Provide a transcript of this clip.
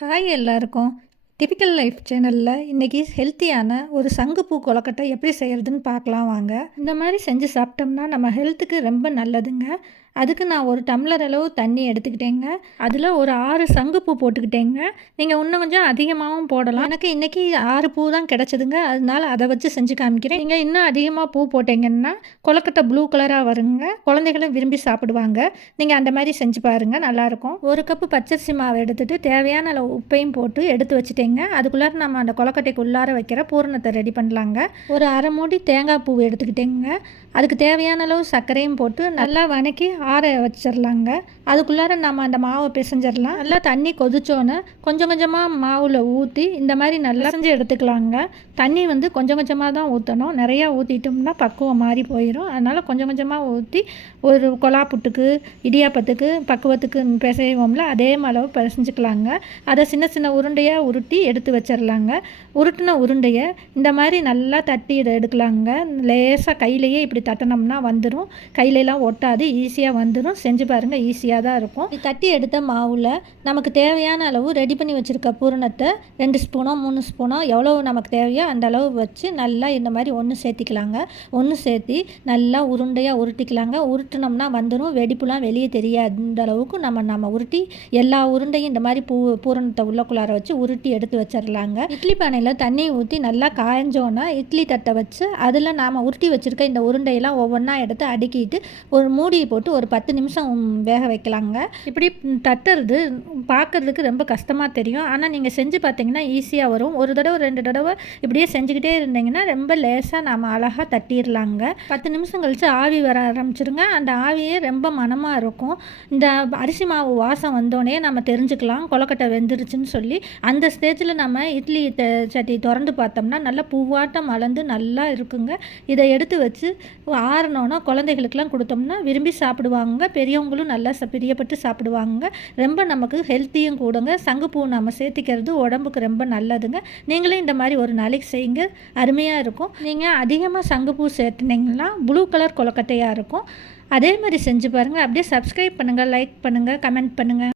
Hi எல்லாருக்கும். Typical life சேனலில் இன்றைக்கி ஹெல்த்தியான ஒரு சங்குப்பூ கொழுக்கட்டை எப்படி செய்கிறதுன்னு பார்க்கலாம் வாங்க. இந்த மாதிரி செஞ்சு சாப்பிட்டோம்னா நம்ம ஹெல்த்துக்கு ரொம்ப நல்லதுங்க. அதுக்கு நான் ஒரு டம்ளர் அளவு தண்ணி எடுத்துக்கிட்டேங்க. அதில் ஒரு 6 சங்குப்பூ போட்டுக்கிட்டேங்க. நீங்கள் இன்னும் கொஞ்சம் அதிகமாகவும் போடலாம். எனக்கு இன்றைக்கி 6 பூ தான் கிடச்சிதுங்க. அதனால அதை வச்சு செஞ்சு காமிக்கிறேன். நீங்கள் இன்னும் அதிகமாக பூ போட்டிங்கன்னா கொழுக்கட்டை ப்ளூ கலராக வருங்க. குழந்தைகளும் விரும்பி சாப்பிடுவாங்க. நீங்கள் அந்த மாதிரி செஞ்சு பாருங்கள், நல்லாயிருக்கும். ஒரு கப்பு பச்சரிசி மாவு எடுத்துகிட்டு தேவையான அளவு உப்பையும் போட்டு எடுத்து வச்சுட்டேங்க. அதுக்குள்ளார நம்ம அந்த கொழுக்கட்டைக்கு உள்ளார வைக்கிற பூரணத்தை ரெடி பண்ணலாங்க. ஒரு அரை மூடி தேங்காய் பூ எடுத்துக்கிட்டேங்க. அதுக்கு தேவையான அளவு சர்க்கரையும் போட்டு நல்லா வணக்கி ஆற வச்சிடலாங்க. அதுக்குள்ளார நம்ம அந்த மாவை பிசைஞ்சிடலாம். நல்லா தண்ணி கொதிச்சோன்னே கொஞ்சம் கொஞ்சமாக மாவில் ஊற்றி இந்த மாதிரி நல்லா செஞ்சு எடுத்துக்கலாங்க. தண்ணி வந்து கொஞ்சம் கொஞ்சமாக தான் ஊற்றணும். நிறையா ஊற்றிட்டோம்னா பக்குவம் மாறி போயிடும். அதனால் கொஞ்சம் கொஞ்சமாக ஊற்றி ஒரு கொலா புட்டுக்கு இடியாப்பத்துக்கு பக்குவத்துக்கு பிசைவோம்ல அதே அளவு பிசைஞ்சிக்கலாங்க. அதை சின்ன சின்ன உருண்டையாக உருட்டி எடுத்து வச்சிடலாங்க. உருட்டின உருண்டையை இந்த மாதிரி நல்லா தட்டி இதை எடுக்கலாங்க. லேசாக கையிலையே இப்படி தட்டினோம்னா வந்துடும். கையிலலாம் ஒட்டாது, ஈஸியாக வந்துடும். செஞ்சு பாருங்கள், ஈஸியாக தான் இருக்கும். தட்டி எடுத்த மாவில் நமக்கு தேவையான அளவு ரெடி பண்ணி வச்சுருக்க பூரணத்தை 2 ஸ்பூனோ 3 ஸ்பூனோ எவ்வளோ நமக்கு தேவையோ அந்த அளவு வச்சு நல்லா இந்த மாதிரி ஒன்று சேர்த்திக்கலாங்க. ஒன்று சேர்த்தி நல்லா உருண்டையாக உருட்டிக்கலாங்க. உருட்டினோம்னா வந்துடும். வெடிப்புலாம் வெளியே தெரியாத அளவுக்கு நம்ம உருட்டி எல்லா உருண்டையும் இந்த மாதிரி பூரணத்தை உள்ளக்குள்ளார வச்சு உருட்டி எடுத்து வச்சிடலாங்க. இட்லி பானையில் தண்ணி ஊற்றி நல்லா காய்ஞ்சோன்னா இட்லி தட்டை வச்சு அதில் நாம் உருட்டி வச்சுருக்க இந்த உருண்டையெல்லாம் ஒவ்வொன்றா எடுத்து அடுக்கிட்டு ஒரு மூடியை போட்டு ஒரு 10 நிமிஷம் வேக வைக்கலாங்க. இப்படி தட்டுறது பார்க்குறதுக்கு ரொம்ப கஷ்டமாக தெரியும். ஆனால் நீங்கள் செஞ்சு பார்த்தீங்கன்னா ஈஸியாக வரும். ஒரு தடவை 2 தடவை இப்படியே செஞ்சுக்கிட்டே இருந்தீங்கன்னா ரொம்ப லேசாக நாம் அழகாக தட்டிடலாங்க. 10 நிமிஷம் கழித்து ஆவி வர ஆரம்பிச்சிருங்க. அந்த ஆவியே ரொம்ப மணமாக இருக்கும். இந்த அரிசி மாவு வாசம் வந்தோடனே நம்ம தெரிஞ்சுக்கலாம் கொழுக்கட்டை வெந்துருச்சுன்னு சொல்லி. அந்த ஸ்டேஜில் நம்ம இட்லி சட்டி திறந்து பார்த்தோம்னா நல்லா பூவாட்டம் மலர்ந்து நல்லா இருக்குங்க. இதை எடுத்து வச்சு ஆறினோன்னா குழந்தைகளுக்கெல்லாம் கொடுத்தோம்னா விரும்பி சாப்பிடுவாங்க. பெரியவங்களும் நல்லா பிரியப்பட்டு சாப்பிடுவாங்க. ரொம்ப நமக்கு ஹெல்த்தியும் கூடுங்க. சங்குப்பூ நம்ம சேர்த்திக்கிறது உடம்புக்கு ரொம்ப நல்லதுங்க. நீங்களும் இந்த மாதிரி ஒரு நாளைக்கு செய்யுங்க, அருமையாக இருக்கும். நீங்கள் அதிகமாக சங்குப்பூ சேர்த்துனீங்கன்னா ப்ளூ கலர் கொழுக்கட்டையாக இருக்கும். அதே மாதிரி செஞ்சு பாருங்கள். அப்படியே சப்ஸ்கிரைப் பண்ணுங்கள், லைக் பண்ணுங்கள், கமெண்ட் பண்ணுங்கள்.